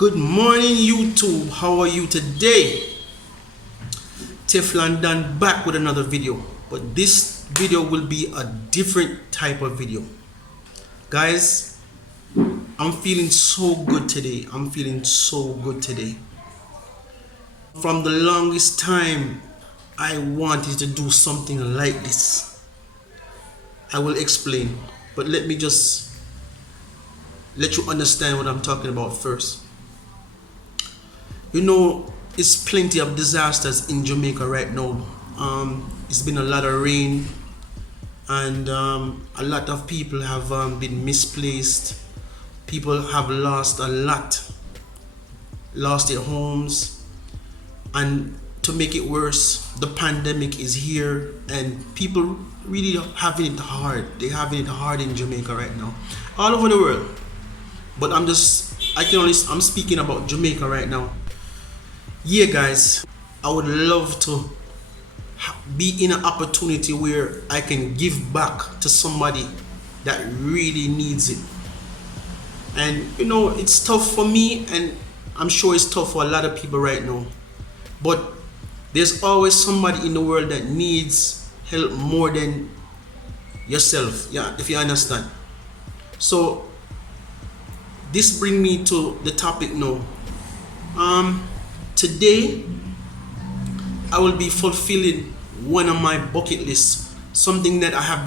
Good morning, YouTube. How are you today? TeflonDon back with another video, but this video will be a different type of video. Guys, I'm feeling so good today. From the longest time, I wanted to do something like this. I will explain, but let me just let you understand what I'm talking about first. You know, it's plenty of disasters in Jamaica right now. It's been a lot of rain, and a lot of people have been misplaced. People have lost a lot, lost their homes, and to make it worse, the pandemic is here, and people really having it hard. They're having it hard in Jamaica right now, all over the world. But I'm speaking about Jamaica right now. Yeah, guys, I would love to be in an opportunity where I can give back to somebody that really needs it. And you know, it's tough for me, and I'm sure it's tough for a lot of people right now. But there's always somebody in the world that needs help more than yourself. Yeah, if you understand. So this brings me to the topic now. Today, I will be fulfilling one of my bucket lists, something that I've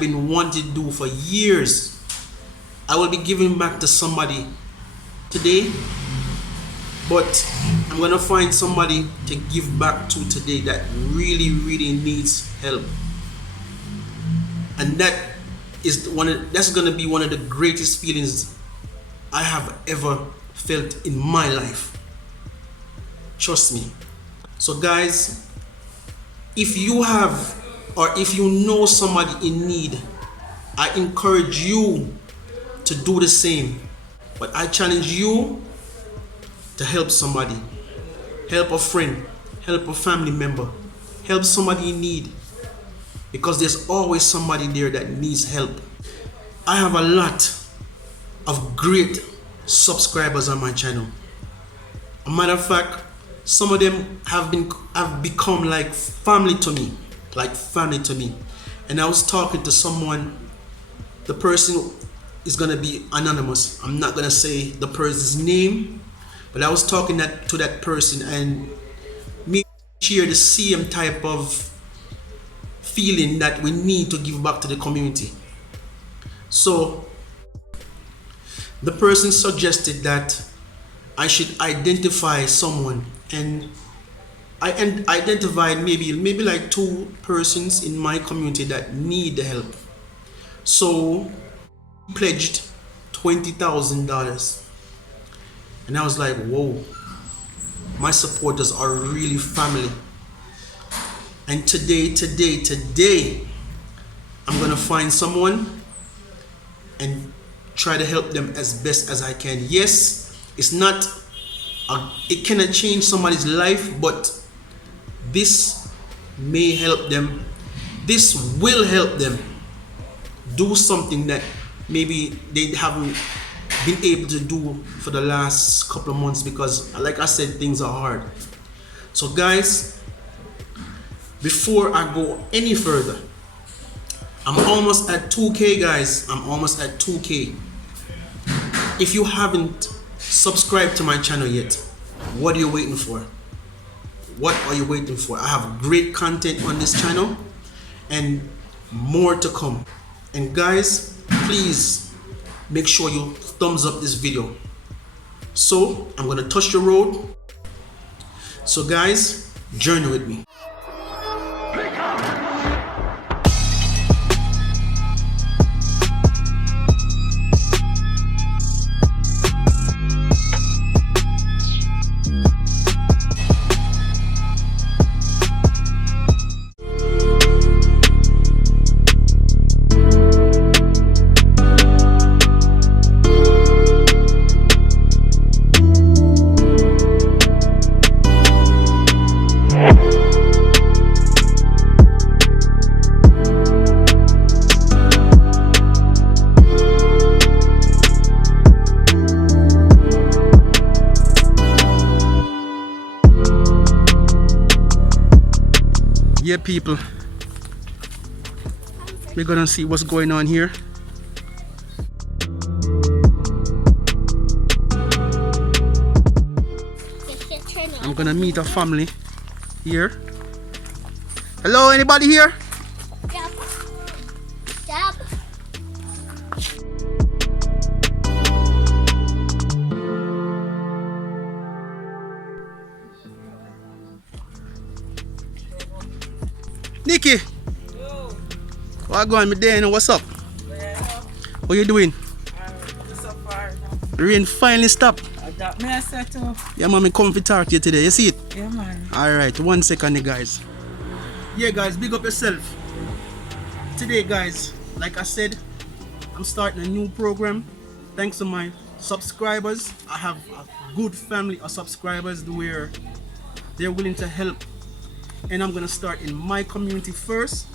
been wanting to do for years. I will be giving back to somebody today, but I'm gonna find somebody to give back to today that really needs help, and that's gonna be one of the greatest feelings I have ever felt in my life. Trust me. So guys, if you have or if you know somebody in need, I encourage you to do the same. But I challenge you to help somebody, help a friend, help a family member, help somebody in need, because there's always somebody there that needs help. I have a lot of great subscribers on my channel. A matter of fact, some of them have become like family to me. And I was talking to someone. The person is gonna be anonymous. I'm not gonna say the person's name, but I was talking to that person, and me share the same type of feeling that we need to give back to the community. So the person suggested that I should identify someone, and I identified maybe like 2 persons in my community that need the help. So he pledged $20,000, and I was like, whoa, my supporters are really family. And today I'm gonna find someone and try to help them as best as I can. Yes, it cannot change somebody's life, but this may help them. This will help them do something that maybe they haven't been able to do for the last couple of months, because like I said, things are hard. So guys, before I go any further, I'm almost at 2K, guys. I'm almost at 2K. If you haven't subscribed to my channel yet, what are you waiting for? I have great content on this channel and more to come. And guys, please make sure you thumbs up this video. So I'm gonna touch the road. So guys, journey with me. Yeah, people, we're gonna see what's going on here. I'm gonna meet a family here. Hello, anybody here? Job. Job. Nikki. Yo. What going on, Dan? What's up? Yeah. What you doing? So far. The rain finally stopped. That me I said too. Yeah, man, I come to talk to you today. You see it? Yeah, man. Alright, 1 second, guys. Yeah, guys, big up yourself. Today, guys, like I said, I'm starting a new program. Thanks to my subscribers. I have a good family of subscribers where they're willing to help. And I'm gonna start in my community first.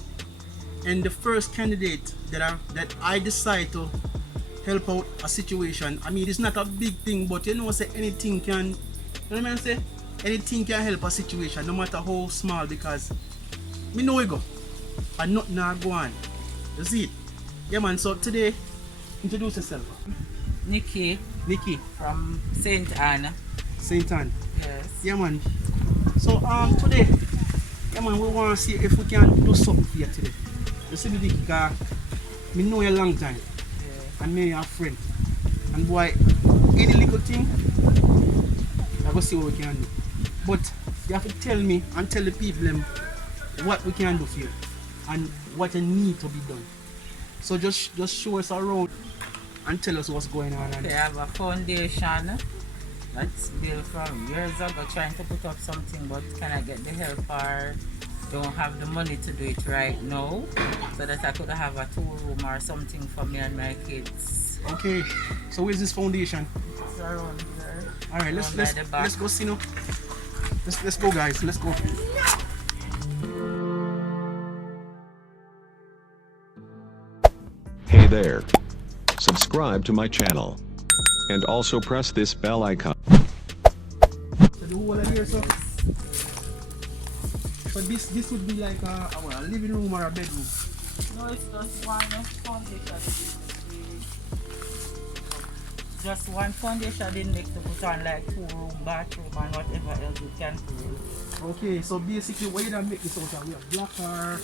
And the first candidate that I decide to help out a situation. I mean, it's not a big thing, but you know, say anything can. You know what I mean? Say anything can help a situation, no matter how small. Because me know we go, and nothing not go on. You see it? Yeah, man. So today, introduce yourself. Nikki Nikki from St. Anne. St. Anne. Yes. Yeah, man. So today, yeah, man, we want to see if we can do something for you today. You see me, Nikki, because me know you a long time. And me a friend, and boy, any little thing I go see what we can do, but you have to tell me and tell the people them what we can do for you and what you need to be done. So just show us around and tell us what's going on. They have a foundation that's built from years ago trying to put up something, but can I get the help or don't have the money to do it right now, so that I could have a 2-room or something for me and my kids. Okay, so where's this foundation? It's around here. All right, let's go see now. Let's go, guys. Let's go. Hey there. Subscribe to my channel. And also press this bell icon. So the whole of here, so this would be like a living room or a bedroom. No, it's just one foundation. Just one foundation didn't make to put on like 2-room, bathroom and whatever else you can do. Okay, so basically what you don't make this out of, we have block or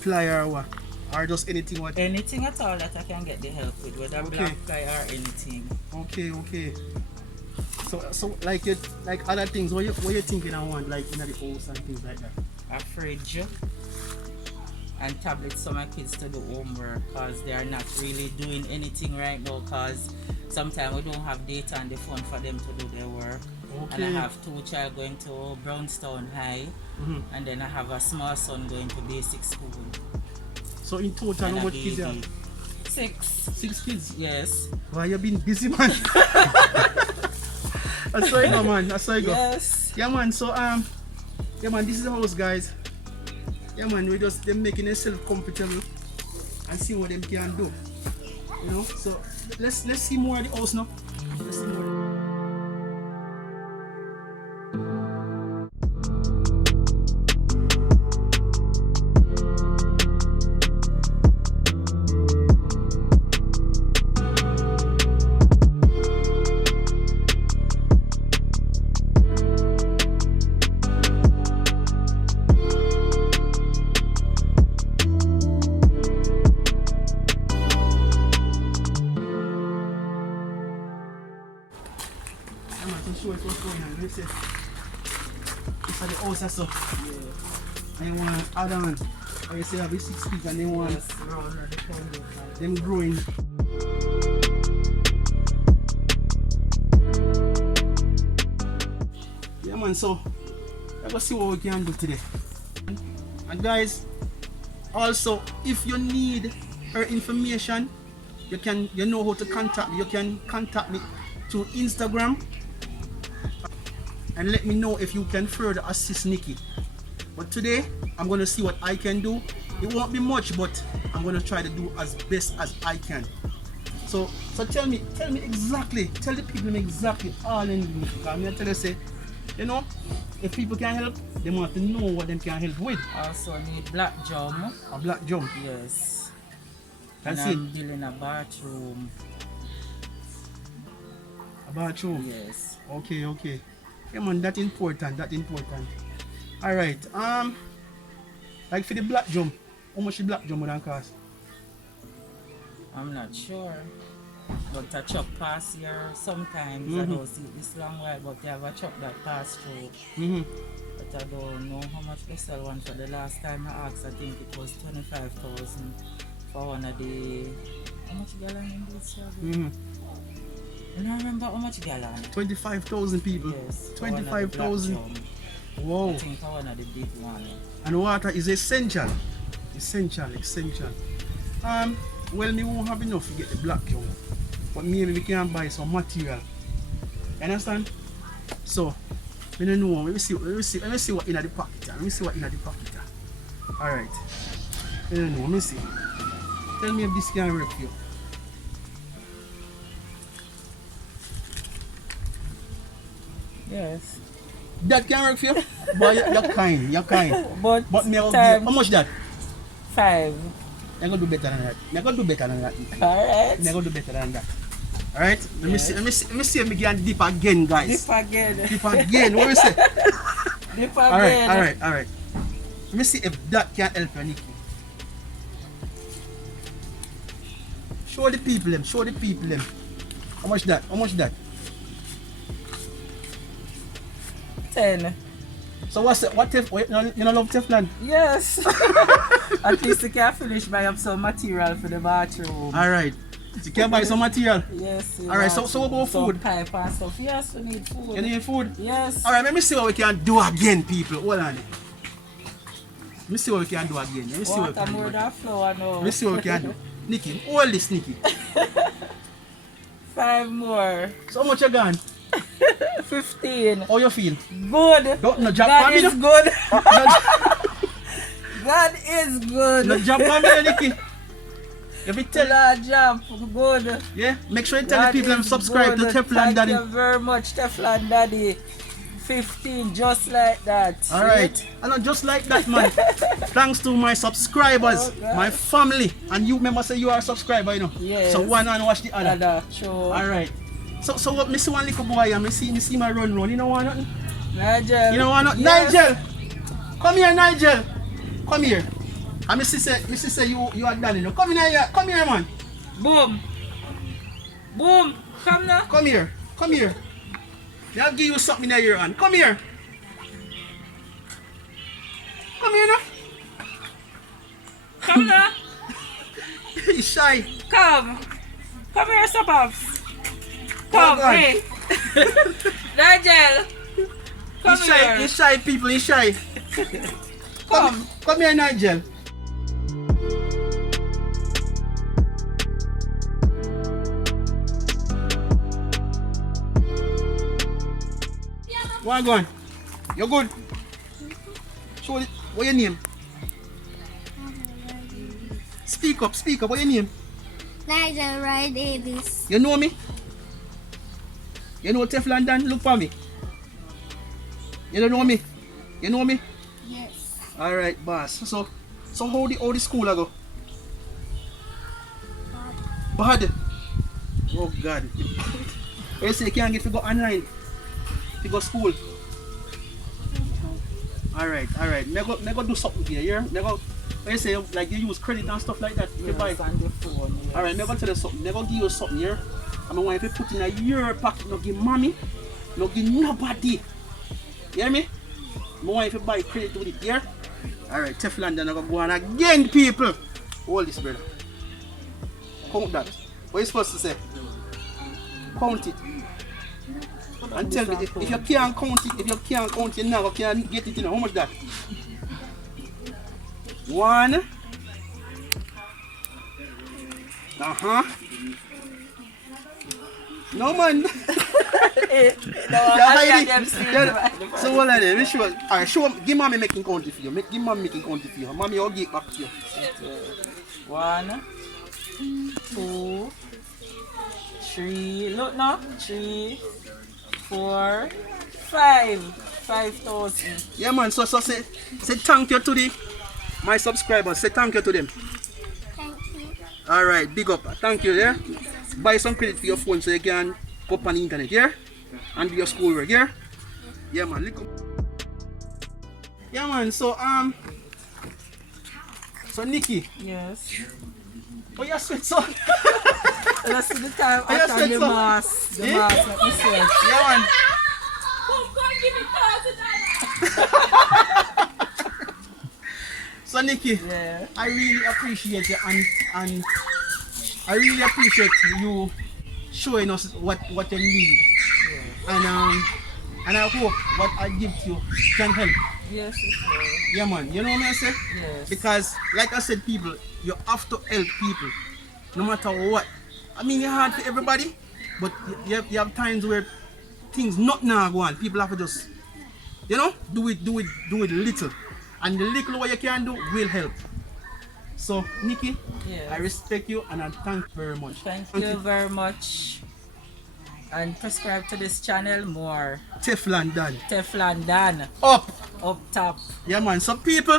ply or what? Or just anything what? Anything at all that I can get the help with, whether black ply or anything. Okay. So like other things, what you thinking I want, like in the house and things like that? A fridge and tablets for my kids to do homework, because they are not really doing anything right now, because sometimes we don't have data on the phone for them to do their work. Okay. And I have 2 children going to Brownstown High, and then I have a small son going to basic school. So in total, how much kids you have? 6. 6 kids? Yes. Why you been busy, man? I saw you go, man. I saw you go. Yes. Yeah, man. So yeah, man. This is the house, guys. Yeah, man. We just them making themselves comfortable and see what them can do. You know. So let's see more of the house now. Let's see more. What's going on? Let's see. It's at the house so. Yeah. I want to add on. I say have 6 feet and they want them growing. Yeah, man. So let's see what we can do today. And guys, also if you need her information, you know how to contact me. You can contact me through Instagram and let me know if you can further assist Nikki. But today I'm gonna see what I can do. It won't be much, but I'm gonna try to do as best as I can. So tell me exactly, tell the people exactly all in Nikki. I'm gonna tell you, say, you know, if people can help, they want to know what them can help with. Also need black jump. A black jump. Yes. That's and it. I'm building a bathroom. A bathroom. Yes. Okay, okay. Yeah man, that important, that important. Alright. Like for the black jump, how much the black jump would that cost? I'm not sure. But a truck pass here sometimes. I don't see this long way, but they have a truck that pass through. But I don't know how much they sell one for. The last time I asked, I think it was 25,000 for one of the. How much gallon in this? I don't remember how much gallon. 25,000 people. Yes. 25,000. Whoa. I think for one of the big ones. And water is essential. Essential. Well, me won't have enough to get the black jump, but maybe we can buy some material. You understand? So, I don't know. Let me see what in the pocket. Alright. I don't know. Let me see. Tell me if this can work for you. Yes. That can work for you? Boy, you're kind. But me, how much that? 5. I'm gonna do better than that. Alright. I'm gonna do better than that. Alright? Let me see if we can dip again, guys. Dip again. What we say? Dip again. Alright. Let me see if that can help you, Nikki. Show the people them. How much that? 10. So you don't love Teflon? Yes. At least you can finish buy up some material for the bathroom. Alright. You can buy some material? Yes. Alright, so what about food? Some pipe and stuff. Yes, we need food. You need food? Yes. Alright, let me see what we can do again, people. Hold on. Let me see what we can do again. Water more than flour now. Let me see what we can do. Nikki, hold this, Nikki. 5 more. So how much you gone? 15. How you feel? Good. No jump God on me, is no? good. God is good. No jump on me, Nikki. If you tell Lord jump, good. yeah, make sure you tell God the people and is subscribe good. to Teflon Daddy. Thank you very much, Teflon Daddy. 15, just like that. Alright. I know just like that, man. Thanks to my subscribers, my family, and you remember say you are a subscriber, you know. Yes. So one and watch the other. Sure. Alright. So what me see one little boy and me see my run. You know what nothing? Nigel. You know what nothing? Yes. Nigel! Come here, Nigel! Come here. And me say you are done, you know. Come here, man. Boom. Come now. Come here. I'll give you something in your hand. Come here now. Come now. He's shy. Come here, Sababs. Oh, Come, hey. Nigel. Come here. He's shy, people. He's shy. Come here, Nigel. Where you going? You good? Show it. What your name? Speak up. What your name? Nigel Ray Davis. You know me? You know TeflonDon? Look for me. You don't know me? You know me? Yes. Alright, boss. So how the school I go? Bad. Oh God. You say you can't get to go online. To go school. Alright. Me go do something here, yeah? Me go, you say like you use credit and stuff like that. Yes, on the phone. Yes. Alright, me go tell you something. Me go give you something here. And I want you to put in your pocket, no give mommy, no give nobody. You hear me? I want you to buy credit with it, yeah? Alright, TeflonDon, I'm going to go on again, people. Hold this, brother. Count that. What are you supposed to say? Count it. And tell me, if you can't count it, you never can get it, you know. How much that? 1. No man. So what are they? Alright, show give mommy making count for you. Give mommy making count for you. Mommy, I'll give back to you. 1, 2, 3. Look now. 3, 4, 5. 5,000. Yeah, man. So say thank you to my subscribers. Say thank you to them. Thank you. All right, big up. Thank you. Yeah. Buy some credit for your phone so you can go up on the internet. Yeah, and do your schoolwork. Yeah. Yeah, man. Look up. Yeah, man. So Nikki. Yes. Oh, you sweat so. Let's see the time Oh, you after sweat the so. mask. The Eh? mask, let me sweat. Yeah, man. So Nikki, Yeah. I really appreciate you and I really appreciate you showing us what you need. And I hope what I give to you can help. Yes, it's well. Yeah, man. You know what I say? Yes. Because like I said, people, you have to help people, no matter what. I mean, it's hard for everybody, but you have times where things not now go on. People have to just, do it little, and the little what you can do will help. So, Nikki, Yes. I respect you and I thank you very much. Thank you very much. And subscribe to this channel more. TeflonDon. TeflonDon. Up. Up top. Yeah, man. So, people,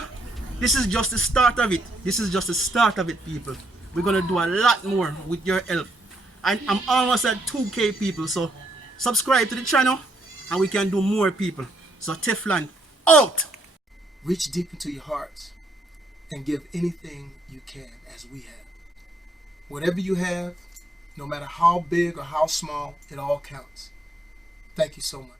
this is just the start of it. This is just the start of it, people. We're gonna do a lot more with your help. And I'm almost at 2K people. So, subscribe to the channel and we can do more, people. So, Teflon out. Reach deep into your hearts and give anything you can as we have. Whatever you have, no matter how big or how small, it all counts. Thank you so much.